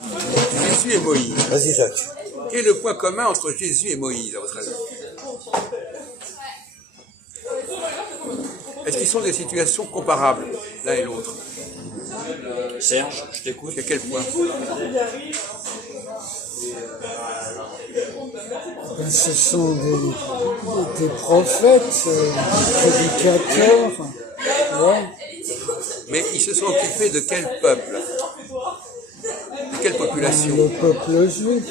Jésus et Moïse. Vas-y, Jacques. Quel est le point commun entre Jésus et Moïse, à votre avis? Est-ce qu'ils sont des situations comparables, l'un et l'autre? Serge, je t'écoute. À quel point? Ben, ce sont des prophètes, des prédicateurs. Ouais. Mais ils se sont occupés de quel peuple? De quelle population? Le peuple juif.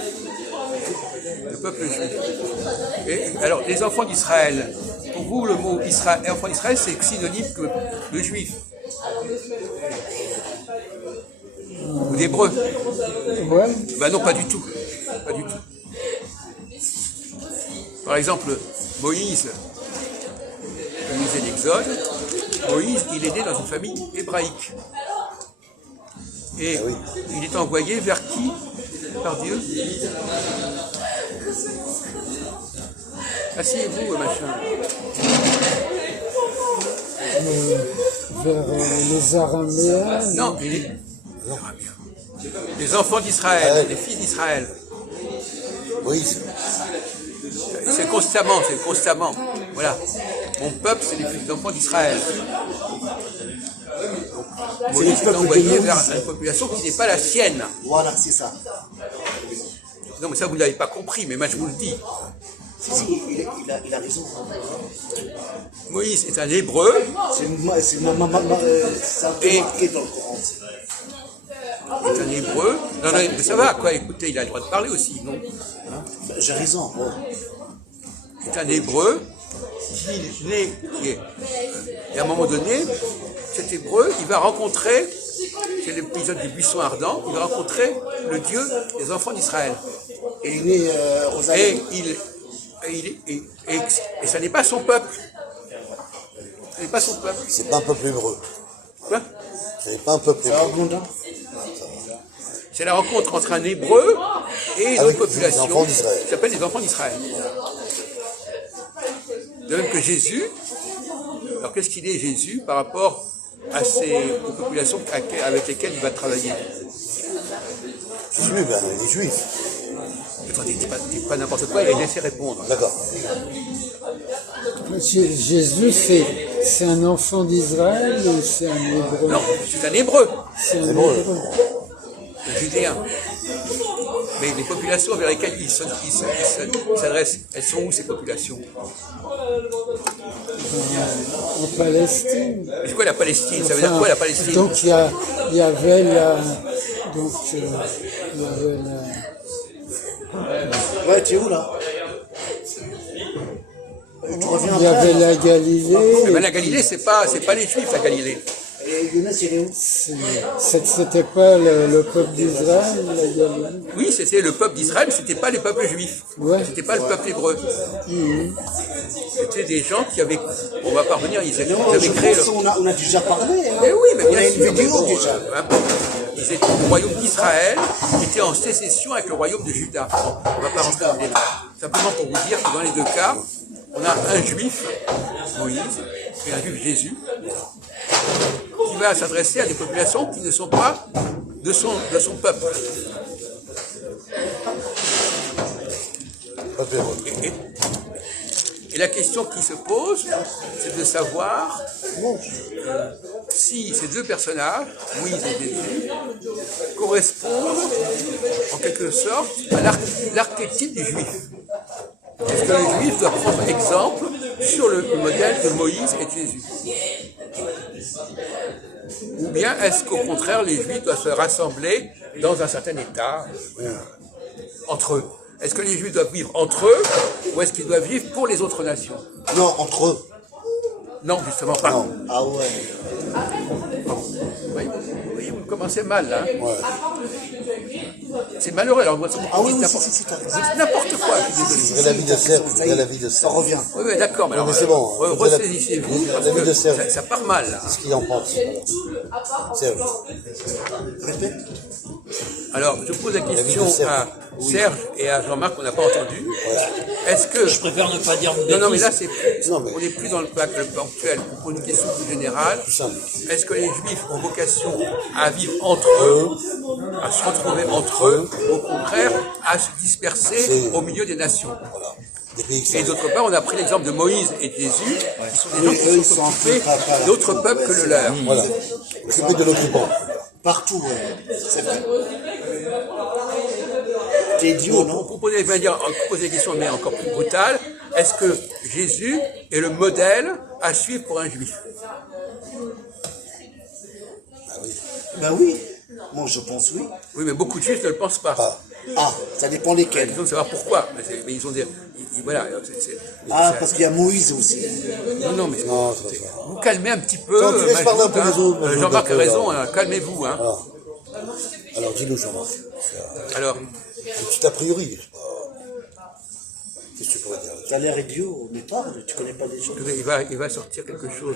Le peuple juif. Et alors, les enfants d'Israël, pour vous, le mot Israël, enfant d'Israël, c'est synonyme que de juif. Ou d'hébreu. Ouais. Ben non, pas du tout. Pas du tout. Par exemple, Moïse, vous lisez l'Exode, Moïse, il est né dans une famille hébraïque. Et il est envoyé vers qui? Par Dieu? Asseyez-vous, machin. Vers les Araméens. Non, il est... Les enfants d'Israël, les fils d'Israël. Moïse. C'est constamment. Voilà. Mon peuple, c'est les enfants d'Israël. Moïse est envoyé vers une population qui n'est pas la sienne. Voilà, c'est ça. Non, mais ça, vous ne l'avez pas compris, mais moi, je vous le dis. Si, il a raison. Moïse est un hébreu. C'est un peu marqué dans le Coran. Est un hébreu. Non, mais ça va, quoi. Écoutez, il a le droit de parler aussi, non? J'ai raison. Bon. C'est un hébreu qui est... Et à un moment donné, cet hébreu, il va rencontrer, c'est l'épisode du buisson ardent, il va rencontrer le Dieu des enfants d'Israël. Et il est Rosalie. Et ça n'est pas son peuple. Ce n'est pas son peuple. C'est pas un peuple hébreu. Quoi? Ce n'est pas un peuple hébreu. C'est la rencontre entre un hébreu et une population qui s'appelle les enfants d'Israël. De même que Jésus, alors qu'est-ce qu'il est Jésus par rapport à aux populations avec lesquelles il va travailler? Jésus, ben, les Juifs. Attendez, dites pas n'importe quoi, il a laissé répondre. D'accord. Jésus, c'est un enfant d'Israël ou c'est un hébreu? Non, c'est un hébreu. C'est un hébreu. Un judéen. Mais les populations vers lesquelles il s'adresse, elles sont où ces populations? En Palestine. C'est quoi la Palestine? Ça veut dire quoi la Palestine? Donc il y avait la... Ouais, tu es où là? Il y avait la Galilée. Eh ben, la Galilée, c'est pas les Juifs, la Galilée. Et Younes, il est où? C'était pas le peuple d'Israël, la Galilée. Oui, c'était le peuple d'Israël, mais c'était pas les peuples juifs. Ouais. C'était pas le peuple hébreu. C'était des gens qui avaient, on va parvenir, ils avaient créé le... On a déjà parlé. Hein. Mais oui, mais on bien a une sûr, vidéo mais bon, déjà. Ils étaient le royaume d'Israël, qui était en sécession avec le royaume de Juda. Bon, on va pas rentrer dans les détails. Simplement pour vous dire que dans les deux cas, on a un juif, Moïse, et un juif, Jésus, qui va s'adresser à des populations qui ne sont pas de son peuple. Et la question qui se pose, c'est de savoir si ces deux personnages, Moïse et Jésus, correspondent en quelque sorte à l'archétype du juif. Est-ce que le juif doit prendre exemple sur le modèle de Moïse et de Jésus? Ou bien est-ce qu'au contraire les juifs doivent se rassembler dans un certain état entre eux? Est-ce que les juifs doivent vivre entre eux ou est-ce qu'ils doivent vivre pour les autres nations? Non, entre eux. Non, justement pas. Non. Ah ouais. Vous voyez, vous commencez mal là. Hein. Ouais. C'est malheureux. Alors, Ah oui, n'importe t'as n'importe quoi. Je suis désolé. C'est la vie de Serge. C'est la vie de Ça Serge. revient. Oui, d'accord, mais alors, mais c'est bon. ressaisissez-vous parce La vie de que Serge. ça part mal là. Qu'est-ce qu'il en pense? Serge. Répète. Alors, je pose la question à Serge et à Jean-Marc, qu'on n'a pas entendu. Est-ce que... Je préfère ne pas dire de Non, mais là, bêtises. on n'est plus dans le pacte actuel. On pose une question plus générale. Est-ce que les Juifs ont vocation à vivre entre eux, à se retrouver entre eux, ou au contraire, à se disperser au milieu des nations? Et d'autre part, on a pris l'exemple de Moïse et de Jésus, qui sont des gens qui sont occupés d'autres peuples que le leur. Voilà. Occupés de l'occupant. Partout, c'est vrai. T'es idiot, non? Pour poser des questions, mais encore plus brutales, est-ce que Jésus est le modèle à suivre pour un juif? Ben oui. Moi, je pense oui. Oui, mais beaucoup de juifs ne le pensent pas. Ah, ça dépend lesquels. Ils ont savoir pourquoi. Mais ils ont des... Voilà. Parce qu'il y a Moïse aussi. Non, mais Non, c'est pas ça. vous calmez un petit peu. Non, tu laisses parler un peu les autres, Jean-Marc a docteur. raison, hein, calmez-vous. Hein. Alors, dis-nous, Jean-Marc. Alors, Un petit a priori. Qu'est-ce que tu pourrais dire? T'as l'air idiot, mais parle, tu connais pas des choses. il va sortir quelque chose.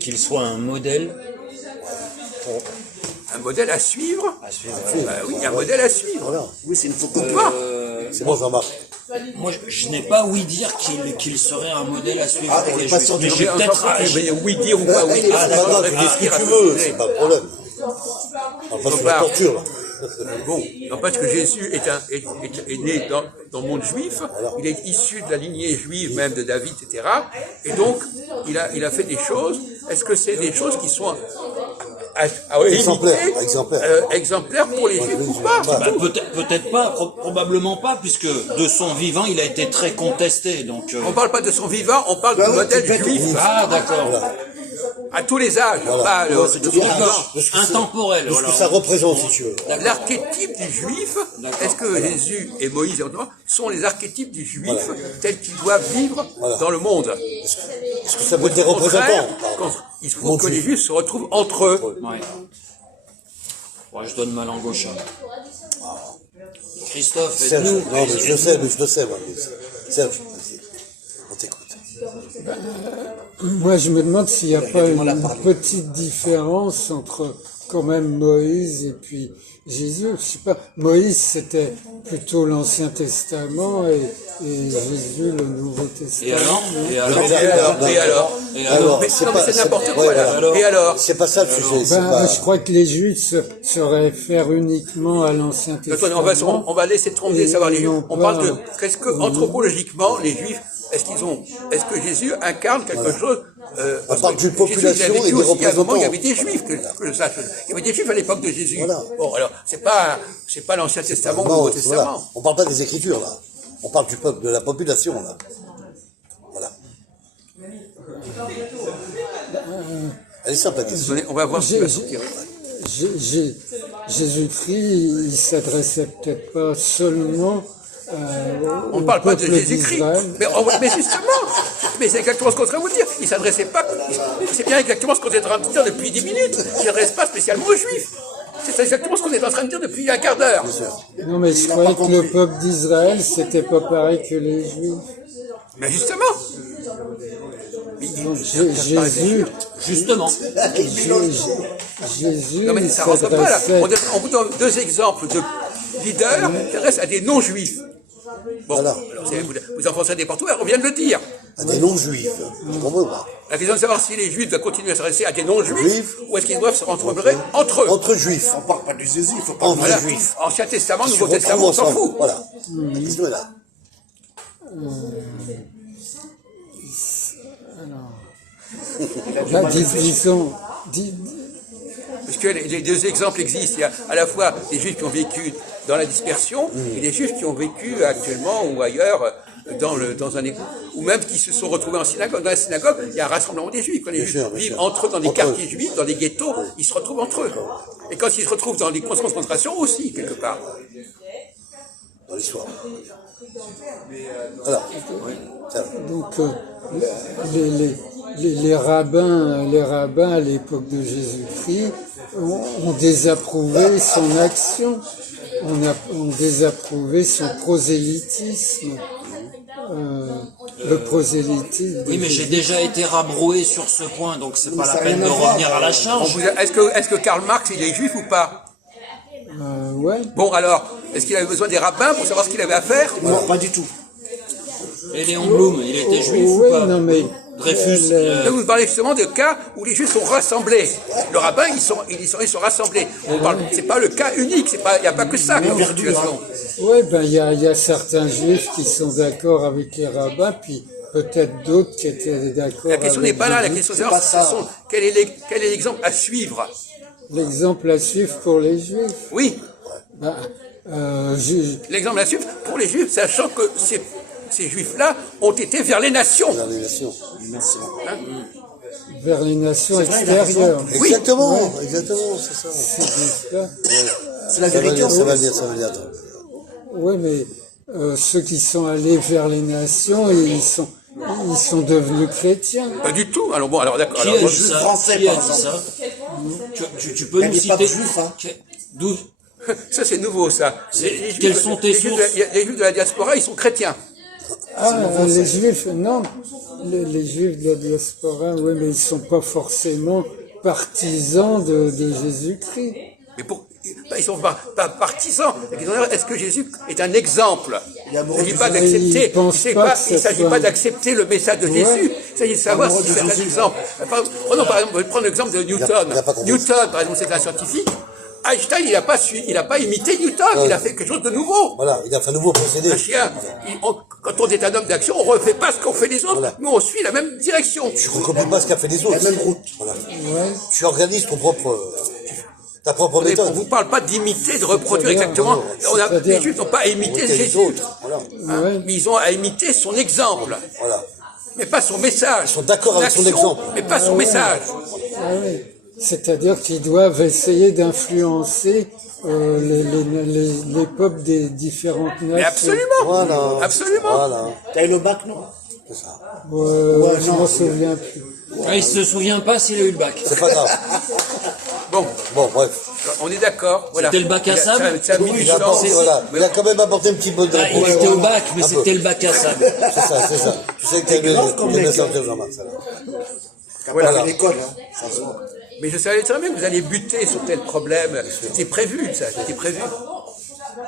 Qu'il soit un modèle. Un modèle à suivre. Oui, un modèle à suivre. Voilà. Oui, c'est une photo. C'est bon, Jean-Marc. Moi, je n'ai pas ouï dire qu'il serait un modèle à suivre pour les pas Juifs. sûr Mais de- j'ai peut-être... Oui dire ou pas oui. C'est pas grave, tu dis ce que tu veux, c'est pas le problème. On va pas sur la torture, là. Bon, n'empêche que Jésus est né dans le monde juif, il est issu de la lignée juive, même de David, etc. Et donc, il a fait des choses. Est-ce que c'est des choses qui sont exemplaires pour les juifs ou pas? Bah, peut-être pas, probablement pas, puisque de son vivant, il a été très contesté. Donc, On ne parle pas de son vivant, on parle du modèle juif Ah, d'accord. à tous les âges, pas de son vivant. Intemporel. De ce Voilà. que ça représente, si tu veux. L'archétype du juif, est-ce que Jésus et Moïse et autrement sont les archétypes du juif tels qu'ils doivent vivre dans le monde? Est-ce que ça peut être des Au contraire, représentants? il faut que les juifs se retrouvent entre eux. Ouais. Ouais, je donne ma langue au chat. Christophe, Serge, aide-nous. non, mais je le sais, moi. Serge, vas-y. On t'écoute. Moi, je me demande s'il n'y a pas une petite différence entre quand même Moïse et puis Jésus. Je sais pas. Moïse, c'était plutôt l'Ancien Testament et Jésus, le Nouveau Testament. Et alors Mais c'est n'importe quoi là. Et alors? C'est pas ça le sujet. c'est Ben, pas... je crois que les Juifs se réfèrent uniquement à l'Ancien Attendez, Testament. on va laisser trembler savoir les juifs. non On parle de pas- qu'est-ce que anthropologiquement les juifs, est-ce que Jésus incarne quelque chose? On parle d'une population Jésus, il a vécu et des aussi, il y a un moment, il y avait représentants. des juifs que je sache. Il y avait des juifs à l'époque de Jésus. Voilà. Bon, alors c'est pas l'Ancien Testament ou le Non, Nouveau voilà. Testament. On parle pas des Écritures, là. On parle du peuple, de la population, là. Voilà. Elle est simple, la question. Attendez, on va voir ce qui va J'ai- sortir. Jésus-Christ, il s'adressait peut-être pas seulement On au ne parle pas de peuple Jésus-Christ. d'Israël. Mais justement, mais c'est exactement ce qu'on est en train de vous dire. Il ne s'adressait pas. C'est bien exactement ce qu'on est en train de dire depuis 10 minutes. Il ne s'adresse pas spécialement aux Juifs. C'est exactement ce qu'on est en train de dire depuis un quart d'heure. Non, mais je croyais que le peuple d'Israël, c'était pas pareil que les Juifs. Mais justement. Donc Jésus, justement. Jésus, Non, mais il ça ne rentre pas là. s'adressait. On vous donne deux exemples de leaders qui s'adressent à des non-juifs. Bon, Voilà. alors vous enfoncez des portes ouvertes, on vient de le dire. À des non-juifs. Tu comprends ou pas? La question de savoir si les juifs doivent continuer à s'adresser à des non-juifs Juifs. ou est-ce qu'ils doivent se retrouver entre eux. Entre juifs. On parle pas du Jésus, il faut pas Entre Voilà. juifs. Ancien Testament, Ils se Nouveau Testament, retrouvent on s'en ensemble. fout. Voilà. La question est là. Là, disons, Parce que les deux exemples existent. Il y a à la fois des juifs qui ont vécu dans la dispersion et des juifs qui ont vécu actuellement ou ailleurs dans un ou même qui se sont retrouvés en synagogue. Dans la synagogue, il y a un rassemblement des juifs. Quand les Bien juifs sûr, bien vivent sûr. entre eux dans des Entre quartiers eux. juifs, dans des ghettos, ils se retrouvent entre eux. Et quand ils se retrouvent dans les camps de concentration aussi, quelque part. Dans l'histoire. Alors. Ça. donc les rabbins à l'époque de Jésus-Christ ont désapprouvé son action, ont désapprouvé son prosélytisme. Le prosélytisme. Oui, mais j'ai déjà été rabroué sur ce point, donc c'est pas la peine de revenir à la charge. Est-ce que Karl Marx, il est juif ou pas? Ouais. Bon, alors, est-ce qu'il avait besoin des rabbins pour savoir ce qu'il avait à faire? Non, pas du tout. Et Léon Blum, il était juif Oui, ou pas? non mais Dreyfus, Là, vous parlez justement de cas où les Juifs sont rassemblés. Le rabbin, ils sont rassemblés. C'est pas le cas unique, il n'y a pas que ça comme situation. oui, ben il y a certains juifs qui sont d'accord avec les rabbins, puis peut-être d'autres qui étaient d'accord. La question n'est pas là, la les question juifs. c'est de savoir quel est l'exemple à suivre. L'exemple à suivre pour les juifs. Oui, Ben, l'exemple à suivre pour les Juifs, sachant que ces Juifs-là ont été vers les nations. Dans les nations. vers les nations C'est vrai, il a extérieures. raison. Oui. Exactement, exactement, c'est ça. Ces juifs-là. C'est la Ça va vérité. venir, en ça va fait. venir, ça va venir. Attends. Oui, mais ceux qui sont allés vers les nations, ils sont devenus chrétiens. Pas du tout. Alors bon, alors d'accord. qui Alors, a moi, dit ça? Français, Qui a par dit exemple. ça? Tu peux Il y a nous des papes citer juifs, hein. D'où? ça c'est nouveau ça. Quelles sont tes sources? Les Juifs de la diaspora, ils sont chrétiens. Les juifs, non. Les juifs de la diaspora, oui, mais ils sont pas forcément partisans de Jésus-Christ. Mais ils sont pas partisans. Est-ce que Jésus est un exemple? Il ne s'agit pas d'accepter. Il ne s'agit pas d'accepter le message de Jésus. Il s'agit de savoir si c'est un exemple. Prenons par exemple, prendre l'exemple de Newton. il a pas compris. Newton, par exemple, c'est un scientifique. Einstein, il n'a pas imité Newton. Il a fait quelque chose de nouveau. Voilà, il a fait un nouveau procédé. Un chien, quand on est un homme d'action, on ne refait pas ce qu'ont fait les autres, Voilà. mais on suit la même direction. Tu ne recopies pas ce qu'a fait les autres. La même route. Voilà. Ouais. Tu organises ta propre On ne méthode. vous parle pas d'imiter, de reproduire exactement. Les Juifs n'ont pas à imiter Imiter les Jésus. autres. Voilà. Ouais. Mais ils ont à imiter son exemple. Voilà. Mais pas son message. Ils sont d'accord avec son exemple. Mais pas son message. Ah oui. C'est-à-dire qu'ils doivent essayer d'influencer les peuples des différentes nations. Mais absolument. Voilà. Absolument. Voilà. T'as eu le bac, non? C'est ça. Je m'en souviens plus. Ah, il se souvient pas s'il a eu le bac. C'est pas grave. Bon, Bon, bref. on est d'accord. Voilà. C'était le bac à sable Ça a mis du Il a, temps. il a quand même apporté un petit peu de Ah, il était au bac, mais Un peu. c'était le bac à sable. C'est ça, c'est ça. Tu sais que t'as grave comme bien mec, sortir Jean-Marc, ça. T'as pas fait l'école, hein. Ça se voit. Mais je savais très bien que vous alliez buter sur tel problème. C'était prévu, ça. C'était prévu.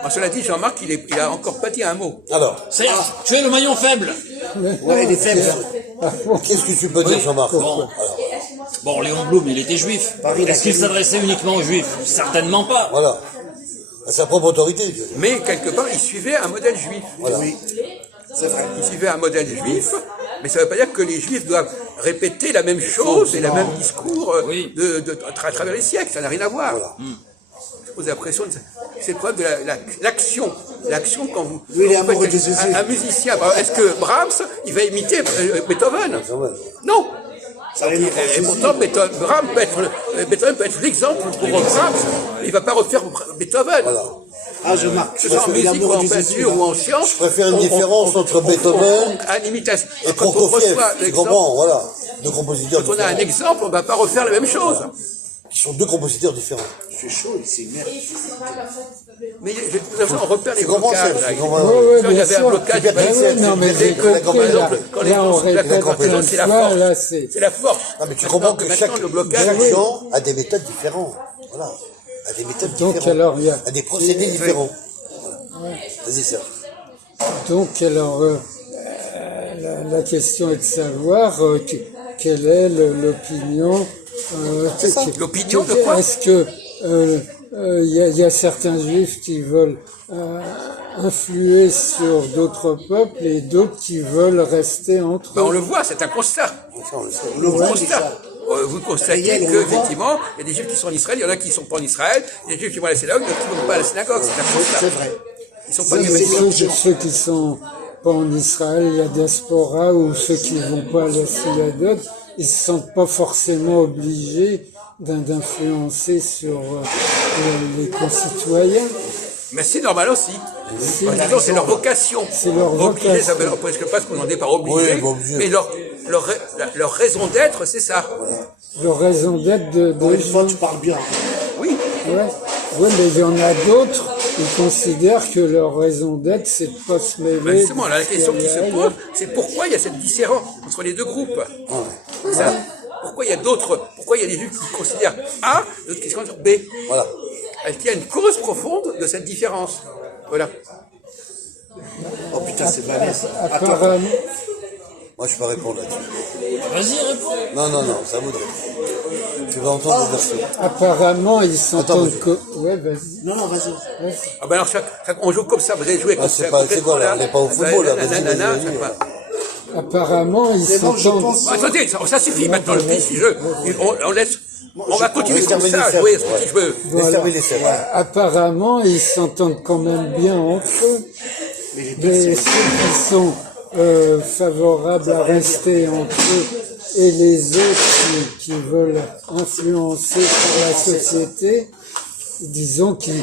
Alors, cela dit, Jean-Marc, il a encore pas dit un mot. Alors, Serge, tu es le maillon faible. Ouais, il est faible. qu'est-ce que tu peux dire, Jean-Marc? Bon. Alors, Bon, Léon Blum, il était juif. Paris, Est-ce qu'il s'adressait uniquement aux juifs? Certainement pas. voilà. À sa propre autorité. Mais quelque part, il suivait un modèle juif. Voilà. Oui, c'est vrai. Il suivait un modèle juif, mais ça ne veut pas dire que les juifs doivent répéter la même chose et le même discours Oui. à travers les siècles. Ça n'a rien à voir. Je pose l'impression que c'est le problème de l'action. L'action quand vous. Lui, il est vous faites amoureux de Jésus. un musicien, est-ce que Brahms, il va imiter Beethoven? Quand même. Non. Ça a rien à voir. Et pourtant, Beethoven peut être l'exemple pour Brahms. Il ne va pas refaire Beethoven. Voilà. Ah, je marque. Que ce soit en musique ou en peinture ou en science. Je préfère une différence entre Beethoven À l'imitation. et Quand on Prokofiev. reçoit Tu l'exemple, comprends? Voilà. Deux compositeurs quand on a un différents. exemple, on ne va pas refaire la même chose. Qui sont deux compositeurs différents. Je suis chaud ici, merde. Mais on repère les Tu comprends ça? blocages. Là. Tu comprends? Oui, Quand il y bien avait un sûr. blocage, Super il Excel, Non, mais c'est j'ai que la compris, comparaison. quand là, on la répète comparaison, plein c'est de la fois, force. là, c'est... C'est la force. Ah, mais tu comprends que Maintenant, chaque le blocage, gens a des méthodes différentes. Voilà. A des méthodes Donc, différentes. alors, il y a- A des procédés différents. Voilà. Vas-y, Serge. Donc, alors, la question est de savoir quelle est l'opinion. C'est ça. L'opinion de quoi? Est-ce que il y a certains juifs qui veulent influer sur d'autres peuples et d'autres qui veulent rester entre Ben, on eux? le voit, c'est un constat. Ça, on le sait. Le voit Constat. déjà. Vous constatez Réel, on que le voit. effectivement, il y a des juifs qui sont en Israël, il y en a qui sont pas en Israël, il y a des juifs qui vont à la synagogue, d'autres qui ne vont pas à la synagogue, c'est un constat. C'est vrai. Ils sont pas Oui, du mais même ceux qui sont pas en Israël, la diaspora, ou ceux qui vont pas à la synagogue, ils se sentent pas forcément obligés d'influencer sur les concitoyens. Mais c'est normal aussi. Disons, c'est leur vocation. C'est leur Obligé, vocation. ça veut dire presque pas ce qu'on en est par obligé, Oui, bon, obligé. mais leur raison d'être, c'est ça. Leur raison d'être Pour une fois, tu parles bien. Oui. Ouais. Oui, mais il y en a d'autres, ils considèrent que leur raison d'être, c'est de pas se mêler. Ben justement, là, la de question ce qui qu'il y se a pose, c'est pourquoi il y a cette différence entre les deux groupes. Ça. Pourquoi il y a des juifs qui considèrent A, d'autres qui considèrent B. Voilà. est-ce qu'il y a une cause profonde de cette différence? Voilà. Oh putain, c'est balèze. Attends. Apparemment, Moi, je peux répondre là-dessus. Vas-y, réponds. Non, ça vous répondre. Tu vas entendre des versions. apparemment, ils s'entendent monsieur. Ouais, vas-y. Non, vas-y. Ah ben alors, on joue comme ça, vous allez jouer comme c'est ça. pas- c'est quoi, là? On n'est pas au football, là. Nanana, Vas-y, vas-y. Apparemment, ils C'est bon, je s'entendent. pense. Attendez, ça suffit maintenant le petit jeu. On laisse. On va continuer comme terminer ça, à ça, jouer à ce ouais. petit jeu. Laisse terminer ça. Apparemment, ils s'entendent quand même bien entre eux. Mais ceux qui sont favorables à rester entre eux et les autres qui veulent influencer sur la société, disons qu'ils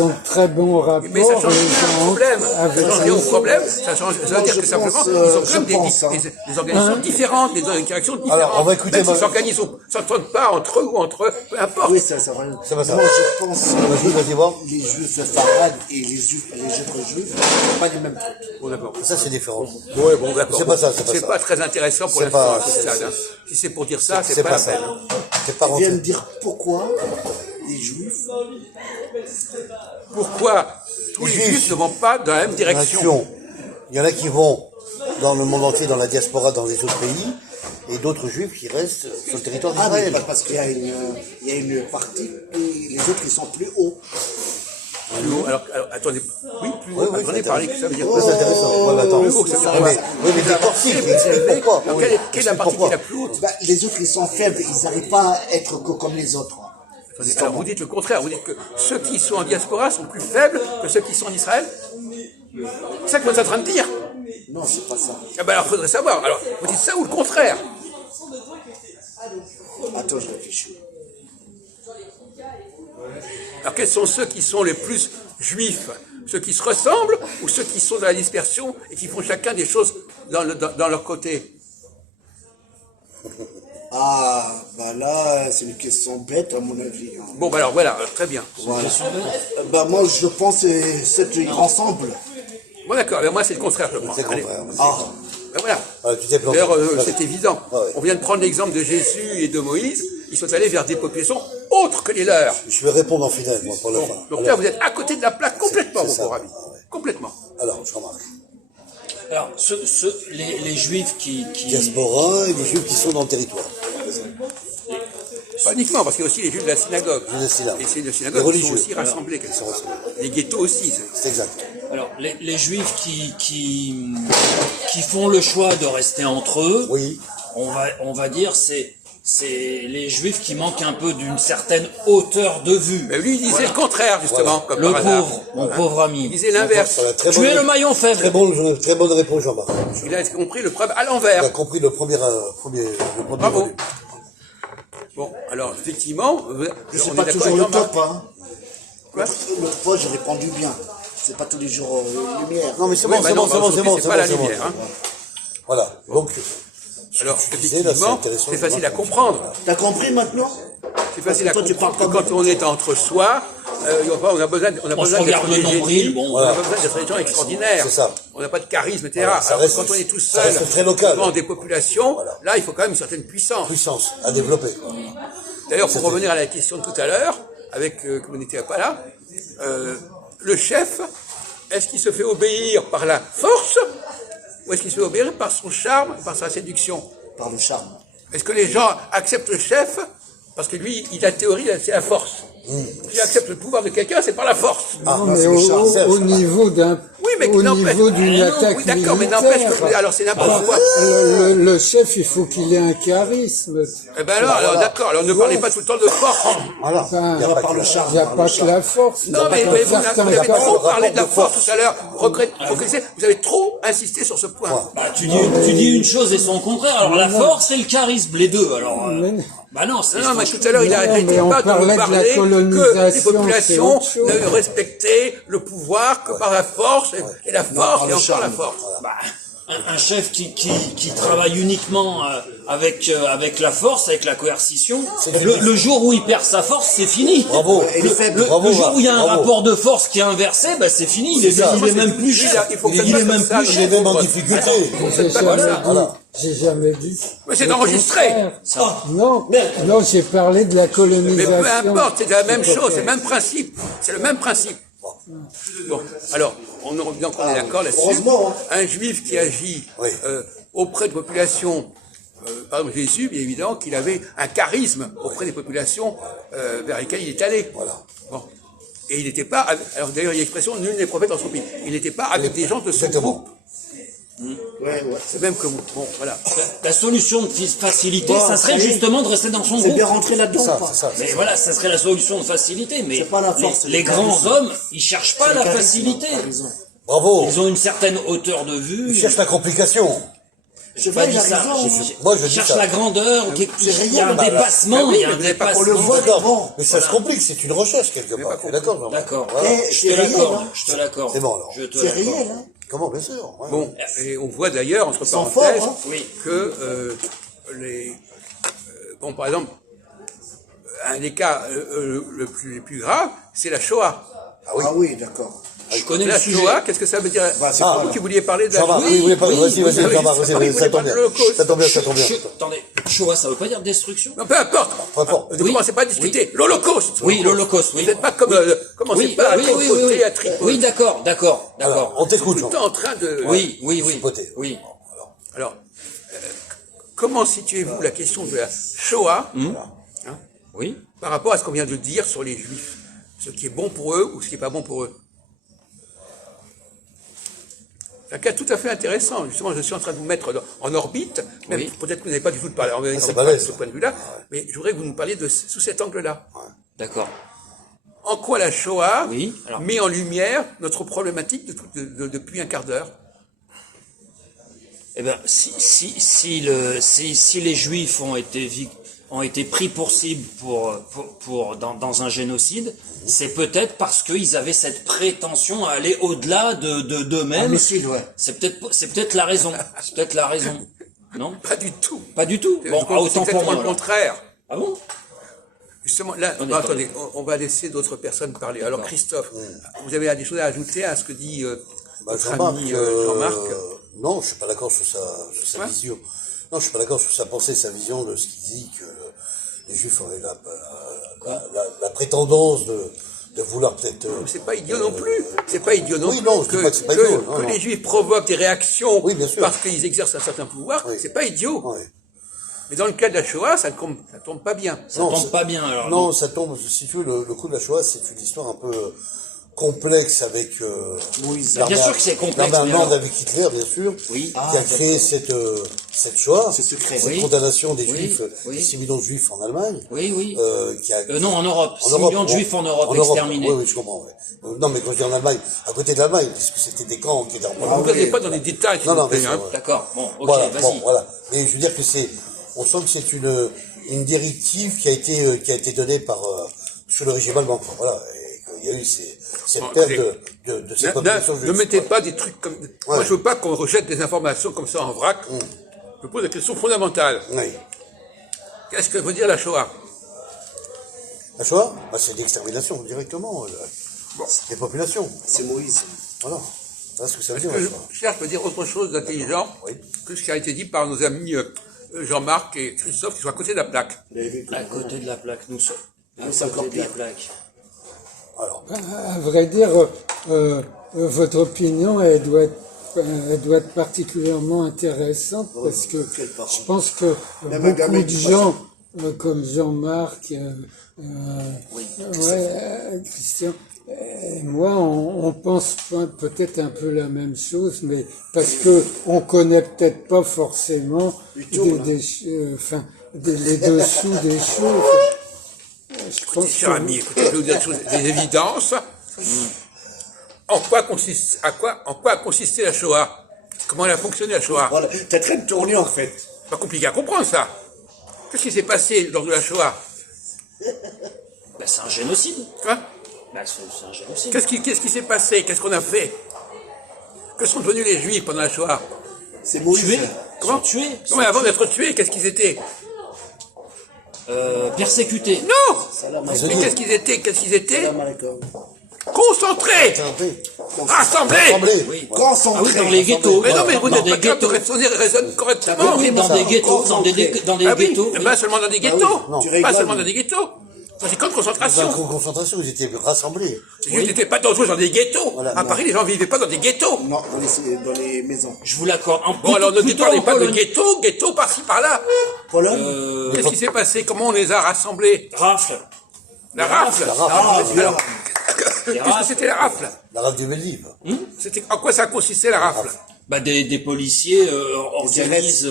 ont de très bons rapports. Mais ça change rien au problème. avec Ça change rien au problème. Ça veut dire que simplement, ils ont quand même des organisations différentes, des interactions différentes. Alors, on va écouter Même s'ils ma- s'organisent, ils s'entendent pas entre eux ou entre eux, peu importe. Oui, ça va. Ça va, ça Moi, va. je pense Vas-y, voir. les juifs farades et les autres juifs, c'est pas les mêmes trucs. Bon, d'accord. Ça, c'est différent. Ouais, bon, d'accord. C'est pas ça, c'est pas C'est ça. pas très intéressant pour C'est l'instant pas- à ce stade. Hein. Si c'est pour dire ça, c'est C'est pas pas la ça. peine. C'est pas Ils viennent rentré. dire pourquoi les juifs. Pourquoi tous les juifs ne vont pas dans la même direction? Action. Il y en a qui vont dans le monde entier, dans la diaspora, dans les autres pays, et d'autres juifs qui restent sur le territoire Ah, mais d'Israël. pas parce qu'il y a une partie et les autres qui sont plus hauts. Alors, attendez. Oui, plus haut. Oui, oui, J'en ai c'est parlé, ça veut dire Ouais, c'est intéressant. Ouais, mais attends. Plus haut, ça veut dire Oui, quoi? mais décortique, explique pourquoi. Alors, Oui, quelle est la explique partie qui est pourquoi. la plus haute? Bah, les autres, ils sont faibles, ils n'arrivent pas à être comme les autres. Attendez, alors vous dites le contraire, vous dites que ceux qui sont en diaspora sont plus faibles que ceux qui sont en Israël? C'est ça que vous êtes en train de dire? Non, c'est pas ça. Ah ben alors faudrait savoir. Alors, vous dites ça ou le contraire? Attends, je réfléchis. Alors quels sont ceux qui sont les plus juifs? Ceux qui se ressemblent ou ceux qui sont dans la dispersion et qui font chacun des choses dans leur côté? Ah, bah là, c'est une question bête à mon avis. Hein. Bon, ben alors voilà, très bien. Voilà. Bah moi, je pense que c'est qu'ils ressemblent. Bon d'accord, ben moi c'est le contraire, je pense. C'est le Allez. contraire. Ah, Ben voilà. Ah, tu t'es planté. D'ailleurs, Voilà. c'est évident. Ah ouais. On vient de prendre l'exemple de Jésus et de Moïse. Ils sont allés vers des populations autres que les leurs. Je vais répondre en finale, moi, pour le fin. Donc là, vous êtes à côté de la plaque complètement, c'est mon ça. pauvre ami. Ah ouais. Complètement. Alors, je remarque. Alors, les juifs qui Diaspora et les juifs qui sont dans le territoire. Pas uniquement, parce qu'il y a aussi les juifs de la synagogue. Juifs de la synagogue. Et ces de Les synagogue, ils religieux. sont aussi rassemblés. Ils sont rassemblés. Les ghettos aussi. C'est exact. Alors, les juifs qui font le choix de rester entre eux, Oui. on va dire, c'est les juifs qui manquent un peu d'une certaine hauteur de vue. Mais lui, il disait le contraire, justement, comme Le par hasard. pauvre, mon pauvre Il ami. disait l'inverse. Voilà, très Tu bonne- es le maillon Très faible. bonne réponse, Jean-Marc. Il a compris le problème à Il a l'envers. compris le premier Bravo. volume. Bon, alors, effectivement, je sais on pas est d'accord toujours le avec Jean-Marc. top. Hein. Quoi? L'autre fois, j'ai répondu bien. C'est pas tous les jours lumière. Non, mais c'est Oui, bon, bah c'est non, bon, c'est bon, c'est aujourd'hui, bon. c'est c'est pas bon, la c'est bon. lumière. Hein. Voilà. Donc, Alors, disais, là, c'est effectivement, intéressant. c'est facile à comprendre. T'as compris maintenant? C'est facile à Toi, tu comprendre que parles pas quand on est entre soi, on a besoin On se regarde le nombril, bon. on n'a pas besoin d'être des gens extraordinaires. C'est ça. On n'a pas de charisme, etc. Voilà, ça Alors reste- que quand on est tout ça seul, reste très local. devant des populations, Voilà. là, il faut quand même une certaine puissance. puissance à développer. D'ailleurs, pour revenir à la question de tout à l'heure, avec, comme on n'était pas là, le chef, est-ce qu'il se fait obéir par la force ou est-ce qu'il se fait obéir par son charme, par sa séduction? Par le charme. Est-ce que les gens acceptent le chef parce que lui, il a théorie, c'est la force. S'il accepte le pouvoir de quelqu'un, c'est par la force. Ah, Non, moi, mais c'est le charme, c'est au ça. niveau d'un, Oui, mais au n'empêche- niveau d'une non, attaque oui, d'accord, mais n'empêche militaire, que, alors c'est n'importe quoi. le chef, il faut qu'il ait un charisme. Eh ben alors d'accord, alors ne parlez pas tout le temps de force. Voilà. Enfin, Il n'y a pas par que le charme. Il n'y a par pas le que charme. la force. Non, mais Dans vous certains avez cas, trop parlé de la rapport de force tout à l'heure. Vous avez trop insisté sur ce point. Bah, tu dis une chose et son contraire. Alors, la force et le charisme, les deux. Alors, bah non, c'est Non, mais tout à l'heure, il Non, n'arrêtait mais on pas de parlait nous de la parler que les colonisation, populations c'est autre chose. ne respectaient le pouvoir que par la force, et la force, par et le encore charme. la force. Bah, un chef qui travaille uniquement avec la force, avec la coercition, le jour où il perd sa force, c'est fini. Bravo. Il est faible. Bravo, Le jour où il y a un bravo. rapport de force qui est inversé, bah c'est fini. Il est ça. même plus Il cher. faut que ça Il est fasse même ça, plus le Il est cher. même en difficulté. Vous faites pas comme ça. Voilà. J'ai jamais dit. Mais c'est le enregistré. contraire. Ça. Non, Merde. non, j'ai parlé de la Mais colonisation. peu importe, c'est la même chose, c'est le pas- même principe. C'est le même principe. Bon, alors, donc on est d'accord là-dessus. Heureusement, hein. Un juif qui agit Oui. auprès de populations, par exemple Jésus, bien évidemment qu'il avait un charisme auprès des populations vers lesquelles il est allé. Voilà. Bon. Et il n'était pas, alors d'ailleurs il y a l'expression nul n'est prophète dans son pays. Il n'était pas avec des gens de son Exactement. groupe. Ouais, ouais. C'est même que vous. Bon, voilà. La solution de facilité, Bon, ça serait ça y est. justement de rester dans son C'est groupe. bien rentré là-dedans, Ça, ou pas c'est ça. Mais voilà, ça serait la solution de facilité. Mais C'est pas la force, c'est les le grands charisme. hommes, ils cherchent pas la facilité. Bravo. Ils ont une certaine hauteur de vue. Ils cherchent la complication. Je vrai, pas dit il a ça. raison, hein. Moi, je Ils dis cherchent ça. la grandeur. Il y a un Bah, dépassement. oui, Il y a mais un vous n'avez pas dépassement. le voit. D'accord. Mais ça se complique, c'est une recherche quelque part. pas D'accord, Jean-Marc. D'accord. Voilà. Et Je te c'est réel, l'accorde. hein. Je te l'accorde. C'est bon, alors. Je te C'est l'accorde. réel, hein. Comment, bien sûr. Ouais. Bon, et on voit d'ailleurs, entre Sans parenthèses, fort, hein. Oui. que bon, par exemple, un des cas les plus graves, c'est la Shoah. Ah oui, d'accord. Je connais le La sujet. Shoah, qu'est-ce que ça veut dire Bah, c'est C'est pas vous qui vouliez parler de la Jean-Marc, Shoah. oui, vous voulez pas. oui, Vas-y, oui, Jean-Marc, oui, vas-y, oui, ça tombe bien. oui, l'Holocauste. Ça tombe bien, ça tombe bien. Attendez, Shoah, ça veut pas dire destruction? Non, peu importe. Peu importe. Ne commencez pas à discuter. L'Holocauste. Oui, l'Holocauste, oui. Vous n'êtes pas comme, commencez Oui, pas à oui, oui, oui, tripoter, oui. à tripoter. Oui, d'accord, d'accord, Alors, d'accord. on t'écoute, Tout le Jean. temps en train de. Oui, oui, oui. Chipoter. Oui. Alors, comment situez-vous la question de la Shoah hein, Oui. par rapport à ce qu'on vient de dire sur les Juifs? Ce qui est bon pour eux ou ce qui n'est pas bon pour eux? C'est un cas tout à fait intéressant. Justement, je suis en train de vous mettre en orbite. Même Oui. peut-être que vous n'avez pas du tout de parler c'est de balèze. ce point de vue-là, mais je voudrais que vous nous parliez sous cet angle-là. D'accord. En quoi la Shoah Oui, alors. met en lumière notre problématique depuis un quart d'heure? Eh bien, si les Juifs ont été pris pour cible dans un génocide, c'est peut-être parce qu'ils avaient cette prétention à aller au-delà d'eux-mêmes. Un missile, ouais. C'est peut-être la raison. C'est peut-être la raison. Non? Pas du tout. Pas du tout. Bon, C'est autant pour exactement moi. le alors. contraire. Ah bon? Justement, là, Attendez, non, attendez, on va laisser d'autres personnes parler. Alors, D'accord. Christophe, vous avez des choses à ajouter à ce que dit Bah, votre Jean-Marc, ami Jean-Marc? non, je suis pas d'accord sur sa Ouais. vision. Non, je suis pas d'accord sur sa pensée, sa vision de ce qu'il dit que les Juifs auraient la prétendance de vouloir peut-être. C'est pas idiot non plus. C'est pas idiot non Oui, plus non, je dis pas que c'est pas idiot, non, que non. les Juifs provoquent des réactions Oui, bien sûr. parce qu'ils exercent un certain pouvoir. Oui. C'est pas idiot. Ouais. Mais dans le cas de la Shoah, ça tombe pas bien. Ça Non, tombe c'est- pas bien, alors. Non, ça tombe, si tu veux, le coup de la Shoah, c'est une histoire un peu complexe avec Moïse. Bien sûr que c'est complexe, mais allemand alors- avec Hitler, bien sûr, Oui. qui a créé cette Shoah, C'est secret. cette Oui. condamnation des Oui, Juifs, oui. des 6 millions de Juifs en Allemagne. Oui, oui. Qui a, Non, en Europe. En 6 millions de bon, Juifs en Europe exterminés. Oui, oui, je comprends. Ouais. Non, mais quand je dis en Allemagne, à côté de l'Allemagne, puisque c'était des camps qui étaient en Ne vous perdez pas dans les détails, s'il Non, non, vous plaît, mais hein. c'est- D'accord. Bon, ok, Voilà, vas-y. bon, voilà. Mais je veux dire que on sent que c'est une directive qui a été donnée sous le régime allemand, quoi. Voilà. Et qu'il y a eu cette Bon, perte écoutez, de cette population Ne juive. mettez pas des trucs comme. Moi, je veux pas qu'on rejette des informations comme ça en vrac. Je pose la question fondamentale. Oui. Qu'est-ce que veut dire la Shoah? La Shoah, bah, c'est l'extermination directement des populations. C'est Moïse. Voilà. Voilà ce que ça veut dire. Que la je Shoah. cherche à dire autre chose d'intelligent Oui. que ce qui a été dit par nos amis Jean-Marc et Christophe qui sont à côté de la plaque. Vous avez vu que- À côté de la plaque, nous sommes. À c'est encore côté de la pire. plaque. Alors, À vrai dire, votre opinion, elle doit être particulièrement intéressante parce que quelle parole. je pense que Même un gamin beaucoup de qui gens, comme Jean-Marc, Christian, et moi, on pense peut-être un peu la même chose, mais parce que on connaît peut-être pas forcément les dessous des choses. Je pense Cher ami, écoutez, je vais vous dire des évidences. En quoi a consisté la Shoah? Comment elle a fonctionné la Shoah? Voilà, t'es en train de tourner en fait. Pas compliqué à comprendre ça. Qu'est-ce qui s'est passé lors de la Shoah? Ben, c'est un génocide. Quoi? Ben, c'est un génocide. Qu'est-ce qui s'est passé? Qu'est-ce qu'on a fait? Que sont devenus les Juifs pendant la Shoah? C'est Moïse. Tués. Comment? Tués. Non, mais avant d'être tués, qu'est-ce qu'ils étaient? Persécutés. Non! Salam Mais alaikum. qu'est-ce qu'ils étaient? Salam alaikum. Concentrés! c'est un peu. rassembler. Rassemblés. Oui. Concentrés. Ah oui, dans les ghettos. Mais non, mais vous dans n'êtes des pas capable de ghettos. raisonner correctement. Oui, dans des ghettos, dans des Ah oui, ghettos. pas seulement dans des ghettos. Non. Tu Pas rigoles. seulement dans des ghettos. Dans des camps de Dans concentration. un camp de concentration, ils étaient rassemblés. Les Juifs n'étaient pas tous dans des ghettos. Voilà, À non. Paris, les gens ne vivaient pas dans des ghettos. Non, dans les maisons. Je vous l'accorde. Bon, alors ne Plutôt parlez en pas de Pologne. ghetto par-ci, par-là. Pologne Qu'est-ce qui s'est passé? Comment on les a rassemblés? Rafle. La rafle. La rafle. Ah, bien. Alors, qu'est-ce que c'était la rafle? La rave du Veldiv. En quoi ça consistait la rafle? Bah, des policiers organisent,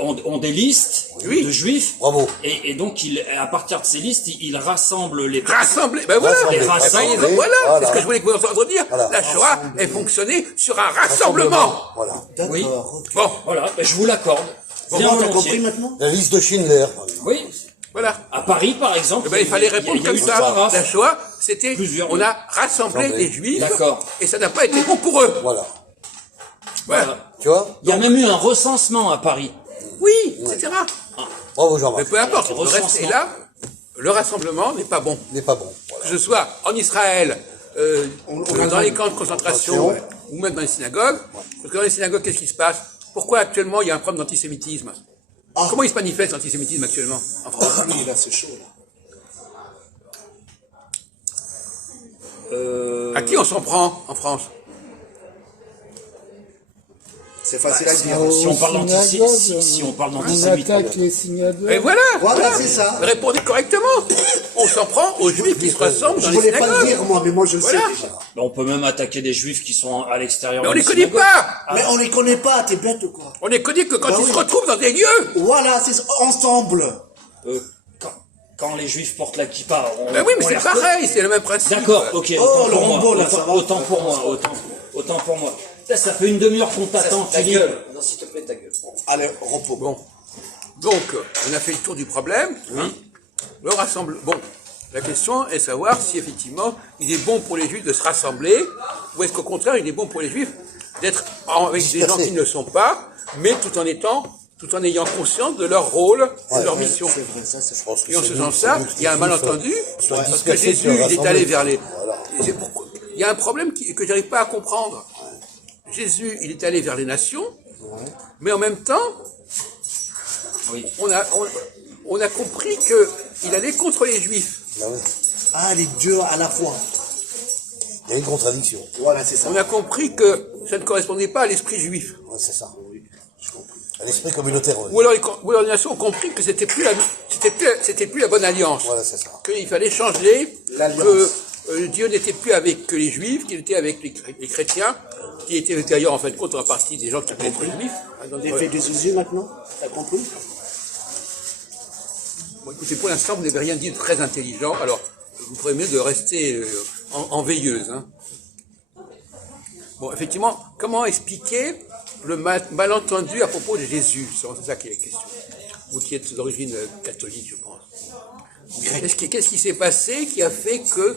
ont des listes Oui. de juifs. Bravo. Et donc, à partir de ces listes, ils rassemblent les Rassembler, ben voilà, Rassembler. Eh ben, Rassembler. voilà, Voilà. c'est ce que je voulais que vous entendiez dire. Voilà. La Shoah, elle fonctionnait sur un rassemblement. Voilà. Oui. D'accord, ok. Bon, Voilà, bah, je vous l'accorde. Bien Bon, t'as volontiers. compris maintenant? La liste de Schindler. Oui. voilà. À Paris, par exemple. Eh ben, il fallait y a répondre eu comme trois ça. rafles. La Shoah, c'était, Plusieurs, on oui. a rassemblé Rassemblé. les Juifs. D'accord. Et ça n'a pas été bon pour eux. Voilà. Voilà. Tu vois? Il y a même eu un recensement à Paris. Oui, etc. Bravo Mais Jean-Marc. peu importe, le Recensement. reste est là. Le rassemblement n'est pas bon. Il n'est pas bon. Voilà. Que ce soit en Israël, dans les camps de concentration, Ouais. ou même dans les synagogues. Parce que dans les synagogues, qu'est-ce qui se passe? Pourquoi actuellement il y a un problème d'antisémitisme? Ah. Comment il se manifeste l'antisémitisme actuellement en France? Oui, là, c'est chaud, là. À qui on s'en prend en France? C'est facile à dire. Si on parle synagogues, si on parle On d'antisémitisme. attaque les synagogues. Et voilà! Voilà, c'est ça. Répondez correctement! On s'en prend aux juifs qui se rassemblent Je dans les voulais pas le synagogues. dire, moi, mais moi, je le Voilà. sais déjà. Bah, on peut même attaquer des juifs qui sont à l'extérieur. Mais on d'une les connaît synagogue. pas! Mais on les connaît pas, t'es bête ou quoi? On les connaît que quand Bah ils oui. se retrouvent dans des lieux! Voilà, c'est ensemble. Quand les juifs portent la kippa, Ben oui, mais on c'est les reconnaît. pareil, c'est le même principe. D'accord, ok. Oh, autant le pour moi, Rambo, là, autant- ça va. autant pour moi, autant pour moi. Ça fait une demi-heure qu'on t'attend, Philippe. Non, s'il te plaît, ta gueule. Allez, repos. Bon. Donc, on a fait le tour du problème. Hein. Le rassemble. Bon. La question est de savoir si effectivement il est bon pour les juifs de se rassembler, ou est-ce qu'au contraire il est bon pour les juifs d'être avec des gens qui ne le sont pas, mais tout en ayant conscience de leur rôle, de leur mission. C'est vrai, ça, c'est Je pense que Et en c'est faisant mieux- ça, c'est mieux que il y a un les malentendu, juifs soient parce que dispersés Jésus, que il est rassemblés. allé vers les... Voilà. Et c'est pourquoi- il y a un problème que j'arrive pas à comprendre. Jésus, il est allé vers les nations, mais en même temps, Oui. on a compris qu'il allait contre les juifs. Bah ouais. Ah, les deux à la fois. Il y a une contradiction. Voilà, c'est ça. On a compris que ça ne correspondait pas à l'esprit juif. Ouais, c'est ça. À l'esprit communautaire. ouais. Ou alors les nations ont compris que c'était plus la bonne alliance. Voilà, c'est ça. Qu'il fallait changer, L'alliance. que Dieu n'était plus avec les juifs, qu'il était avec les chrétiens, qui étaient d'ailleurs en fin de compte en partie des gens qui étaient juifs. L'effet de Jésus maintenant, t'as compris? Bon, écoutez, pour l'instant, vous n'avez rien dit de très intelligent, alors vous ferez mieux de rester en veilleuse. Hein. Bon, effectivement, comment expliquer le malentendu à propos de Jésus? C'est ça qui est la question. Vous qui êtes d'origine catholique, je pense. Qu'est-ce qui s'est passé qui a fait que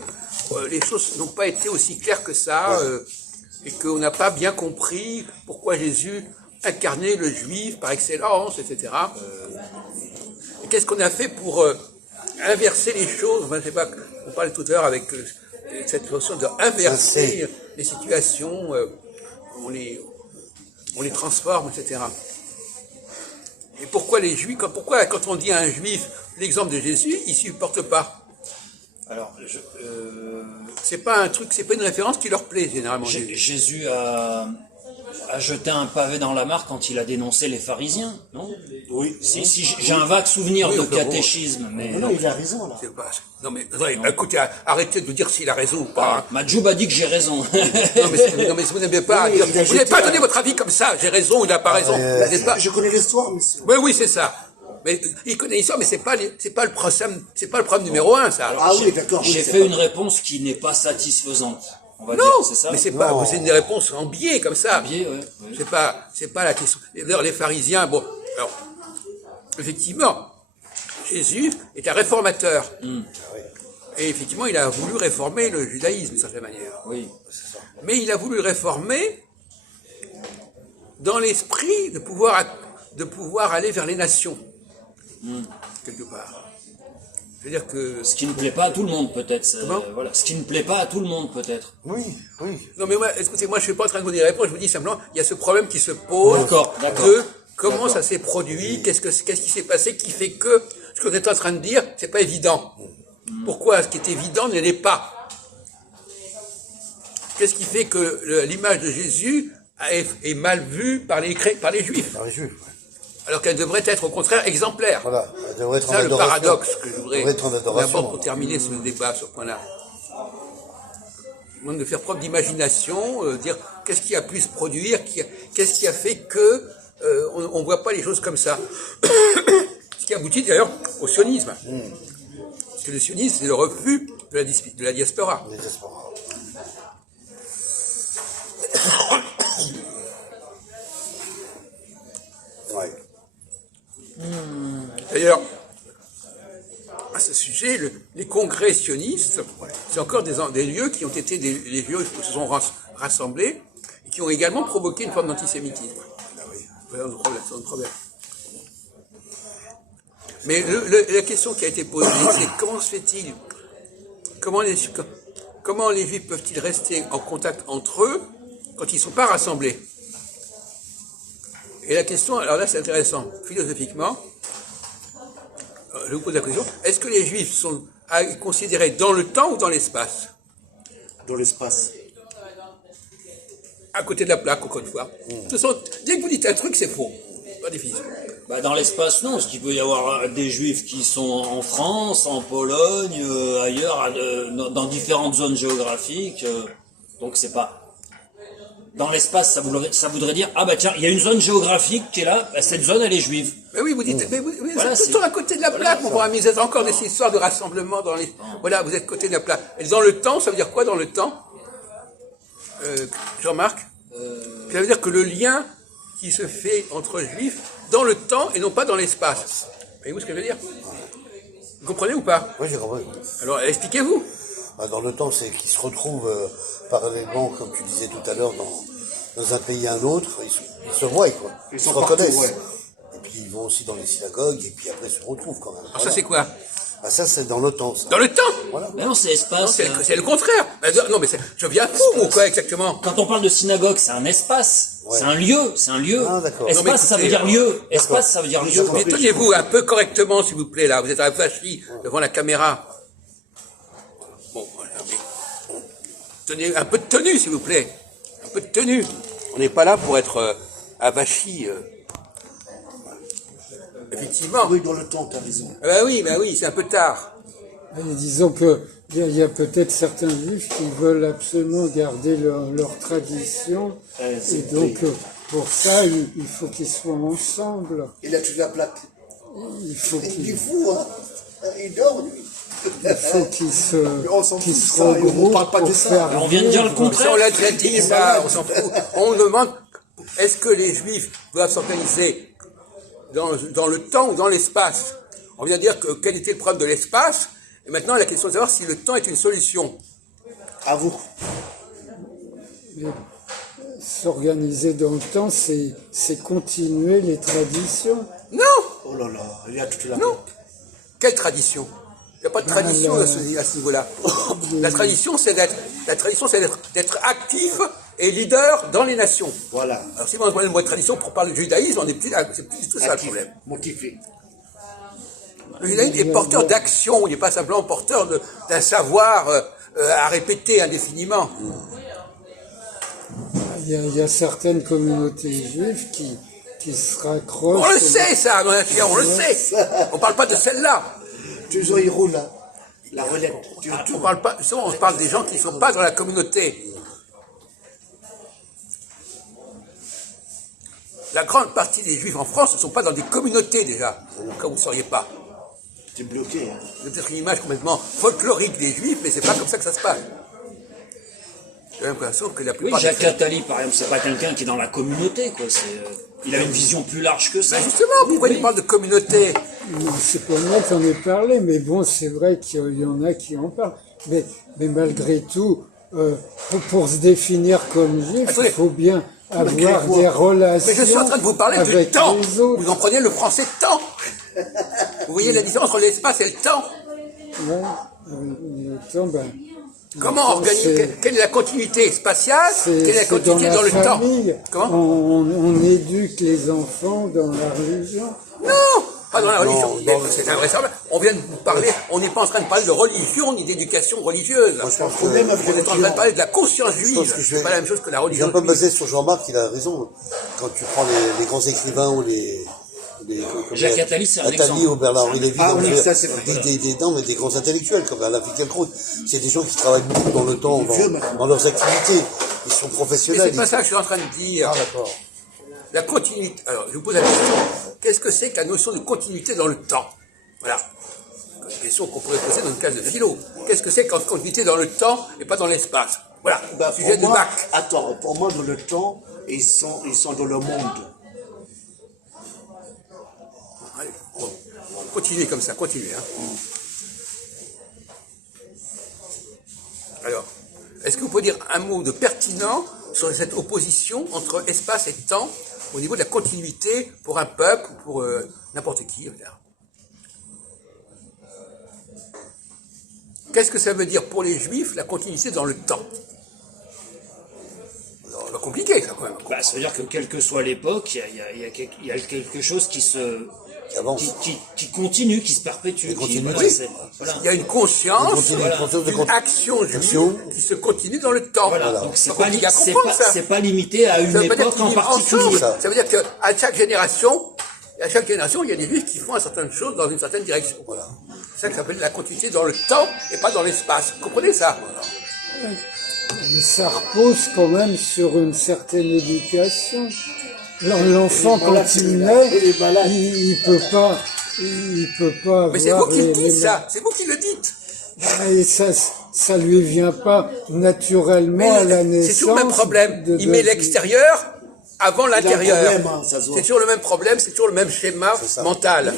les choses n'ont pas été aussi claires que ça et qu'on n'a pas bien compris pourquoi Jésus incarnait le juif par excellence, etc. Et qu'est-ce qu'on a fait pour inverser les choses? Enfin, je sais pas, on parlait tout à l'heure avec cette notion de inverser les situations, on les transforme, etc. Et pourquoi les juifs, pourquoi quand on dit à un juif l'exemple de Jésus, il supporte pas? Alors, C'est pas un truc, c'est pas une référence qui leur plaît généralement. Jésus a jeté un pavé dans la mare quand il a dénoncé les pharisiens, non? Oui. Si j'ai un vague souvenir Oui, de enfin, bon. catéchisme, mais Non, il a raison, là. C'est pas- Non mais attendez, écoutez, arrêtez de me dire s'il a raison ou pas. Hein. Majoub a dit que j'ai raison. Non mais vous n'avez pas, Oui, à dire- il a vous n'avez jeté pas un- donné votre avis comme ça. J'ai raison, il n'a pas raison. Vous n'êtes pas- Je connais l'histoire, monsieur. Oui, oui, c'est ça. Mais il connaît l'histoire, mais c'est pas le problème numéro un, ça. Alors, Ah oui, d'accord. oui, J'ai c'est fait pas- une réponse qui n'est pas satisfaisante. On va non, dire, c'est ça? mais c'est pas, c'est une réponse en biais comme ça. Biais, ouais, ouais. C'est pas la question. Et d'ailleurs, les pharisiens, bon, alors, effectivement, Jésus est un réformateur. Et effectivement, il a voulu réformer le judaïsme d'une certaine manière. Oui. Mais il a voulu le réformer dans l'esprit de pouvoir aller vers les nations, quelque part. C'est-à-dire que... Ce qui ne plaît pas à tout le monde, peut-être. Comment Voilà. Ce qui ne plaît pas à tout le monde, peut-être. Oui, oui. Non mais moi, écoutez, moi je suis pas en train de vous dire réponse, je vous dis simplement, il y a ce problème qui se pose D'accord. de comment ça s'est produit, qu'est-ce qui s'est passé qui fait que ce que vous êtes en train de dire, c'est pas évident. Pourquoi ce qui est évident ne l'est pas? Qu'est-ce qui fait que l'image de Jésus est mal vue par les Juifs, Par les Juifs, ouais. alors qu'elle devrait être au contraire exemplaire? Voilà, elle devrait être C'est ça en le adoration. paradoxe que je voudrais Elle devrait être en adoration. d'abord pour terminer ce débat sur ce point-là. De faire preuve d'imagination, dire qu'est-ce qui a pu se produire, qu'est-ce qui a fait que on voit pas les choses comme ça. Ce qui aboutit d'ailleurs au sionisme. Parce que le sionisme, c'est le refus de la diaspora. Les diasporas. Ouais. D'ailleurs, à ce sujet, les congrès sionistes, c'est encore des lieux qui ont été les lieux où se sont rassemblés et qui ont également provoqué une forme d'antisémitisme. C'est un problème. Mais la question qui a été posée, c'est comment se fait-il, comment les Juifs peuvent-ils rester en contact entre eux quand ils ne sont pas rassemblés? Et la question, alors là c'est intéressant, philosophiquement, je vous pose la question, est-ce que les Juifs sont considérés dans le temps ou dans l'espace? Dans l'espace. À côté de la plaque, encore une fois. Dès que vous dites un truc, c'est faux. Pas difficile. Bah, dans l'espace, non, parce qu'il peut y avoir des Juifs qui sont en France, en Pologne, ailleurs, dans différentes zones géographiques. Donc c'est pas... Dans l'espace, ça voudrait dire, ah bah tiens, il y a une zone géographique qui est là, bah, cette zone elle est juive. Mais oui, vous dites, mais vous Voilà, êtes tout le temps à côté de la plaque, mon bon ami, vous êtes encore dans ces histoires de rassemblement dans les... Voilà, vous êtes à côté de la plaque. Et dans le temps, ça veut dire quoi dans le temps? Jean-Marc? Ça veut dire que le lien qui se fait entre juifs dans le temps et non pas dans l'espace. Voyez-vous ce que je veux dire? Vous comprenez ou pas? Oui, j'ai compris. Alors, expliquez-vous. Dans le temps, c'est qu'ils se retrouvent parallèlement, comme tu disais tout à l'heure, dans un pays à un autre, ils se voient, quoi. Ils se reconnaissent. Partout, ouais. Et puis ils vont aussi dans les synagogues, et puis après ils se retrouvent quand même. Alors ça, c'est quoi? Ah, ça, c'est dans le temps, ça. Dans le temps? Voilà. Mais non, c'est espace. C'est le contraire. Non, mais je viens fou, ou quoi, exactement? Quand on parle de synagogue, c'est un espace. Ouais. C'est un lieu. Ah, d'accord. Espace, Non, mais ça veut écoutez, dire lieu. Espace, ça veut dire lieu. Mais tenez-vous un peu correctement, s'il vous plaît, là. Vous êtes avachi devant la caméra. Bon, voilà, mais... Tenez un peu de tenue, s'il vous plaît. Un peu de tenue. On n'est pas là pour être avachi. Effectivement. Oui, dans le temps, t'as raison. Bah oui, c'est un peu tard. Et disons que il y a peut-être certains juifs qui veulent absolument garder leur tradition, et donc pour ça il faut qu'ils soient ensemble. Il a tué la plaque. Il faut Il est fou, hein. Il dort, lui. qu'ils se On s'en fout de ça, regroupent on parle pas de pour ça. faire On vient de dire le vivre. contraire. On l'a déjà dit, ça, on s'en fout. On demande, est-ce que les juifs doivent s'organiser dans le temps ou dans l'espace? On vient de dire quel était le problème de l'espace, et maintenant la question est de savoir si le temps est une solution. À vous. Mais s'organiser dans le temps, c'est continuer les traditions. Non! Oh là là, il a tué la Non! plaque. Quelle tradition? Il n'y a pas de tradition à ce niveau-là. La tradition, c'est d'être actif et leader dans les nations. Voilà. Alors si on parle de mot de tradition pour parler du judaïsme, c'est plus du tout ça le Actif, problème. motivé. Le judaïsme est porteur d'action, il n'est pas simplement porteur d'un savoir à répéter indéfiniment. Il y a certaines communautés juives qui se raccrochent. On le sait ça, on le sait. On parle pas de celle-là. Toujours il roule, là. La relève. On parle pas, on parle des gens qui ne sont pas dans la communauté. La grande partie des juifs en France ne sont pas dans des communautés déjà, comme vous ne sauriez pas. T'es bloqué, hein. C'est peut-être une image complètement folklorique des juifs, mais c'est pas comme ça que ça se passe. J'ai l'impression que la Oui, plupart Jacques Attali, par exemple, c'est pas quelqu'un qui est dans la communauté, quoi. Il a une vision plus large que ça. Ben justement, pourquoi il parle de communauté? Non, c'est pas moi qui en ai parlé, mais bon, c'est vrai qu'il y en a qui en parlent. Mais malgré tout, pour se définir comme juif, Attendez. il faut bien avoir des relations. Mais je suis en train de vous parler du avec temps. les autres. Vous en prenez le français temps. Vous voyez la différence entre l'espace et le temps? Ouais, avec le temps, ben, Comment organiser? Quelle est la continuité spatiale? Quelle est la c'est dans continuité la dans le temps? famille. Comment? On éduque les enfants dans la religion. Non! Pas dans la religion. Non, C'est invraisemblable. On vient de vous parler, on n'est pas en train de parler de religion ni d'éducation religieuse. Moi, je pense On est en train de parler de la conscience pense juive. que C'est pas la même chose que la Je religion viens pas me juive. baser sur Jean-Marc, il a raison. Quand tu prends les grands écrivains ou les Jacques Attali, c'est un Attali exemple. ou Bernard-Henri Lévy, Ah donc, oui, ça, c'est vrai. non, mais des grands intellectuels comme Alain Finkielkraut, c'est des gens qui travaillent beaucoup dans le temps, dans leurs activités. Ils sont Mais professionnels. c'est pas ça que je suis en train de dire. Ah, d'accord. La continuité. Alors, je vous pose la question. Qu'est-ce que c'est que la notion de continuité dans le temps? Voilà. Une question qu'on pourrait poser dans une classe de philo. Qu'est-ce que c'est qu'en continuité dans le temps et pas dans l'espace? Voilà. Bah, Sujet de pour moi, bac. attends, pour moi, dans le temps, ils sont dans le monde. Allez, bon. Continuez comme ça, continuez. Hein. Alors, est-ce que vous pouvez dire un mot de pertinent sur cette opposition entre espace et temps au niveau de la continuité pour un peuple ou pour n'importe qui? Là. Qu'est-ce que ça veut dire pour les juifs, la continuité dans le temps? C'est pas compliqué, ça, quand même. Bah, ça veut dire que quelle que soit l'époque, il y a quelque chose qui avance. qui continue, qui se perpétue. continue. Voilà, Oui. voilà. Il y a une conscience, Une conscience de une action juive qui se continue dans le temps. Voilà. Donc c'est pas pas, compliqué à comprendre, ça. c'est pas limité à une Ça veut pas dire époque qu'ils en vivent particulier. ensemble. Ça. Ça veut dire qu'à chaque génération, il y a des juifs qui font un certain chose dans une certaine direction. Voilà. C'est ça que ça s'appelle la continuité dans le temps et pas dans l'espace. Vous comprenez ça? Mais ça repose quand même sur une certaine éducation. L'enfant, quand il naît, il peut pas Mais c'est vous avoir qui le les dites, ça. C'est vous qui le dites. Et ça lui vient pas naturellement à la naissance. C'est toujours le même problème. Il met l'extérieur avant l'intérieur. problème, hein, ça se voit. C'est toujours le même problème, c'est toujours le même schéma mental.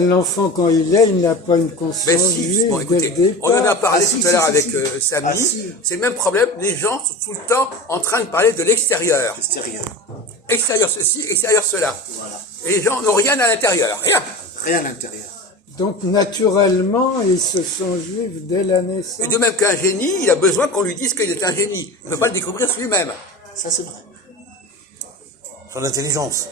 L'enfant, quand il est, il n'a pas une Mais conscience si, juive bon, dès écoutez, le départ. on en a parlé Ah, si, tout à l'heure si, avec si. Samy. Ah, si. C'est le même problème. Les gens sont tout le temps en train de parler de l'extérieur. Extérieur. Extérieur ceci, extérieur cela. Voilà. Et les gens n'ont rien à l'intérieur. Rien. Rien à l'intérieur. Donc, naturellement, ils se sont juifs dès la naissance. Et de même qu'un génie, il a besoin qu'on lui dise qu'il est un génie. Il ne peut pas le découvrir lui-même. Ça, c'est vrai. Son intelligence.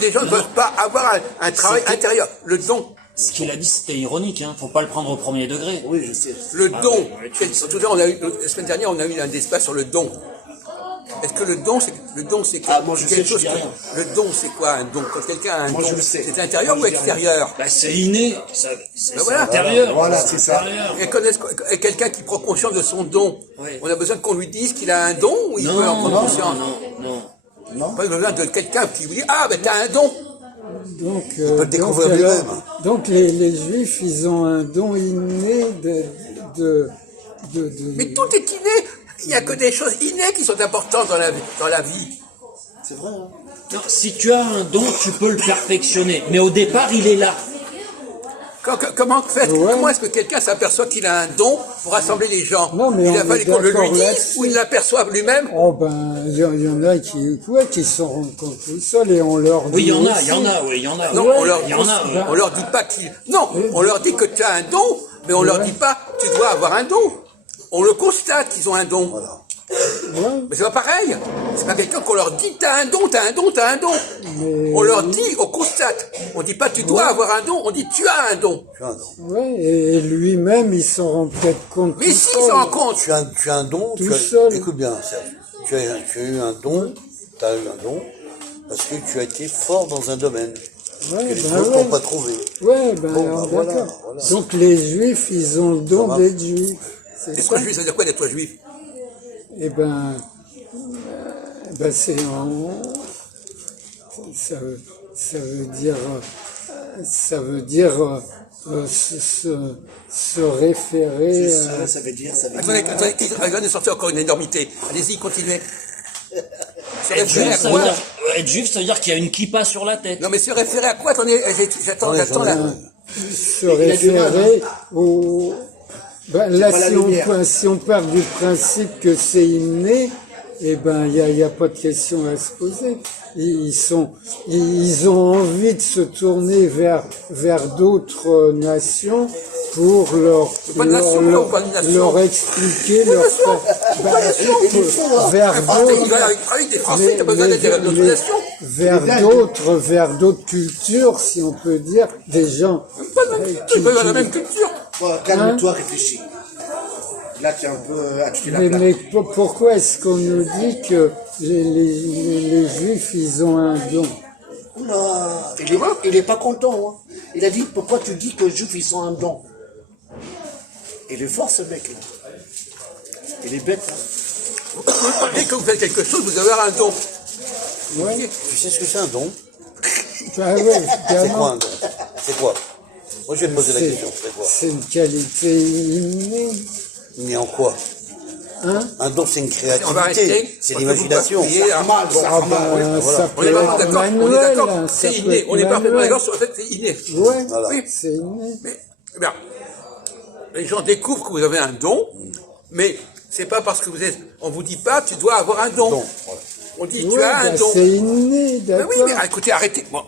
Les gens ne peuvent pas avoir un travail intérieur. Le don. Ce qu'il a dit, c'était ironique, hein. Faut pas le prendre au premier degré. Oui, je sais. Le Ah, don. ouais, tu sais. Tout à l'heure, la semaine dernière, on a eu un débat sur le don. Est-ce que le don, c'est Ah, moi, je quelque sais, je chose dis rien. Le don, c'est quoi un don? Quand quelqu'un a un Moi, don, je le sais. c'est intérieur Moi, ou je dis rien. extérieur? Bah, c'est inné, c'est voilà. intérieur. Voilà, c'est c'est ça. intérieur. Et quelqu'un qui prend conscience de son don, Oui. on a besoin qu'on lui dise qu'il a un don ou il Non, peut en prendre non, conscience? non. Non. Pas besoin de quelqu'un qui vous dit ah ben t'as un don. Donc, peut le découvrir alors, lui-même. donc les juifs, ils ont un don inné de Mais tout est inné. Il n'y a que des choses innées qui sont importantes dans la vie. C'est vrai, hein. Non, si tu as un don, tu peux le perfectionner. Mais au départ, il est là. Comment Ouais. est-ce que quelqu'un s'aperçoit qu'il a un don pour rassembler les gens? Non, mais il on a fallu est qu'on le lui d'accord dise là-dessus. ou il l'aperçoive lui-même? Oh ben, il y en a qui s'en rendent compte tout seuls et on leur dit Oui, il y en a, aussi. il y en a, oui, il y en a. Non, Ouais, on leur il y en a. Ben, on leur dit pas qu'il... Non, on leur dit que tu as un don, mais on leur dit pas tu dois avoir un don. On le constate qu'ils ont un don. Voilà. Ouais, Mais c'est pas pareil. C'est pas quelqu'un qu'on leur dit t'as un don, t'as un don, t'as un don. On leur dit, on constate. On dit pas tu dois avoir un don, on dit tu as un don. Tu as un don. ouais, et lui-même, il s'en rend peut-être compte Mais tout si, seul. ils s'en rendent compte. Tu as un don. Tout seul. Écoute bien, Serge. Tu as eu un don. Tu as eu un don parce que tu as été fort dans un domaine Ouais, que les ben autres ouais. n'ont pas trouvé. Ouais, ben Bon, alors, voilà, d'accord. voilà. Donc les juifs, ils ont le don va. d'être juifs. C'est Et ça. toi juif, ça veut dire quoi d'être toi juif? Eh ben, c'est ça veut dire se référer à... Ça veut dire. Attendez de sortir encore une énormité. Allez-y, continuez. Se Être référer à juif, ça veut quoi? dire, être juif, ça veut dire qu'il y a une kippa sur la tête. Non mais se référer à quoi? Attendez, j'attends là. se référer au... Ben, là, pas la si lumière. si on part du principe que c'est inné, eh ben, il y a pas de question à se poser. Ils ont envie de se tourner vers d'autres nations pour leur expliquer, leur faire, vers d'autres, vers d'autres cultures, si on peut dire, des gens. Ils veulent la même culture. Calme-toi, réfléchis. Là, tu es un peu à la plaque. Mais pourquoi est-ce qu'on nous dit que les Juifs, ils ont un don? Oula, il est pas content. Hein. Il a dit, pourquoi tu dis que les Juifs, ils ont un don? Il est fort, ce mec-là. Il est bête. Hein. Dès que vous faites quelque chose, vous avez un don. Ouais. Tu sais ce que c'est un don? Ah ouais, C'est quoi un don? C'est quoi? Moi, je vais te poser la question. C'est quoi? C'est une qualité innée. Mais en quoi? Hein? Un don, c'est une On va créativité. arrêter. C'est l'imagination. Ça On peut est être pas d'accord. On est manuel, d'accord. hein, ça C'est peut inné. être On n'est pas manuel. d'accord sur le fait que c'est inné. Ouais, Voilà. Oui. c'est inné. Mais, eh bien, les gens découvrent que vous avez un don, mais c'est pas parce que on vous dit pas, tu dois avoir un don. Don, voilà. On dit, Ouais, tu as un don. c'est inné, Ben d'accord. oui, mais écoutez, arrêtez. Bon,